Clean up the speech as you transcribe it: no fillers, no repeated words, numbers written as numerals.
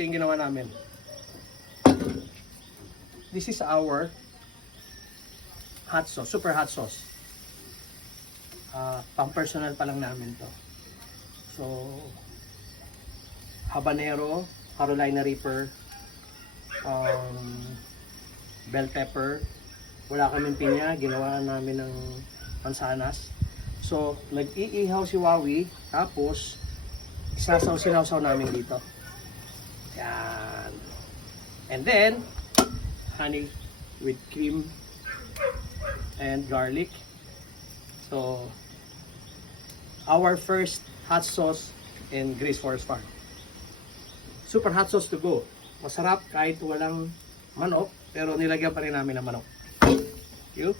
Yung ginawa namin. This is our hot sauce, super hot sauce. Pang-personal pa lang namin to. So, habanero, Carolina Reaper, bell pepper. Wala kaming pinya, ginawa namin ng mansanas. So, nag-iihaw si Wawi, tapos sinawsaw namin dito. Yan. And then, honey with cream and garlic. So, our first hot sauce in Grace Forest Farm. Super hot sauce to go. Masarap kahit walang manok, pero nilagyan pa rin namin ng manok. Thank you.